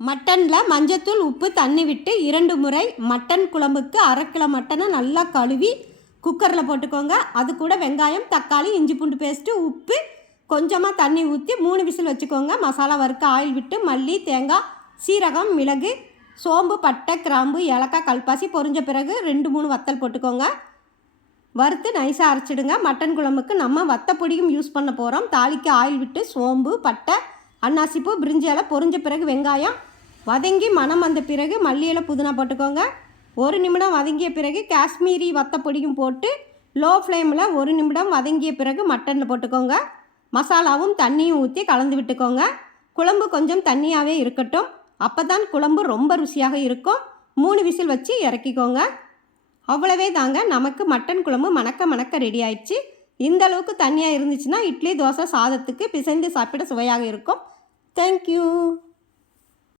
மட்டனில் மஞ்சத்தூள் உப்பு தண்ணி விட்டு 2 முறை மட்டன் குழம்புக்கு 1/2 கிலோ மட்டனை நல்லா கழுவி குக்கரில் போட்டுக்கோங்க. அது கூட வெங்காயம், தக்காளி, இஞ்சி பூண்டு பேஸ்ட்டு, உப்பு, கொஞ்சமாக தண்ணி ஊற்றி 3 விசில் வச்சுக்கோங்க. மசாலா வறுக்க ஆயில் விட்டு மல்லி, தேங்காய், சீரகம், மிளகு, சோம்பு, பட்டை, கிராம்பு, ஏலக்காய், கல்பாசி பொரிஞ்ச பிறகு 2-3 வத்தல் போட்டுக்கோங்க. வறுத்து நைஸாக அரைச்சிடுங்க. மட்டன் குழம்புக்கு நம்ம வத்தப்பொடியும் யூஸ் பண்ண போகிறோம். தாளிக்கு ஆயில் விட்டு சோம்பு, பட்டை, அன்னாசிப்பூ, பிரிஞ்சி இலை பொரிஞ்ச பிறகு வெங்காயம் வதங்கி மணம் வந்த பிறகு மல்லி இலை, புதினா போட்டுக்கோங்க. 1 நிமிடம் வதங்கிய பிறகு காஷ்மீரி வத்தப்பொடியும் போட்டு லோ ஃப்ளேமில் 1 நிமிடம் வதங்கிய பிறகு மட்டனில் போட்டுக்கோங்க. மசாலாவும் தண்ணியும் ஊற்றி கலந்து விட்டுக்கோங்க. குழம்பு கொஞ்சம் தண்ணியாகவே இருக்கட்டும். அப்போ தான் குழம்பு ரொம்ப ருசியாக இருக்கும். 3 விசில் வச்சு இறக்கிக்கோங்க. அவ்வளவே தாங்க, நமக்கு மட்டன் குழம்பு மணக்க ரெடி ஆயிடுச்சு. இந்த அளவுக்கு தண்ணியாக இருந்துச்சுன்னா இட்லி, தோசை, சாதத்துக்கு பிசைந்து சாப்பிட சுவையாக இருக்கும். தேங்க்யூ.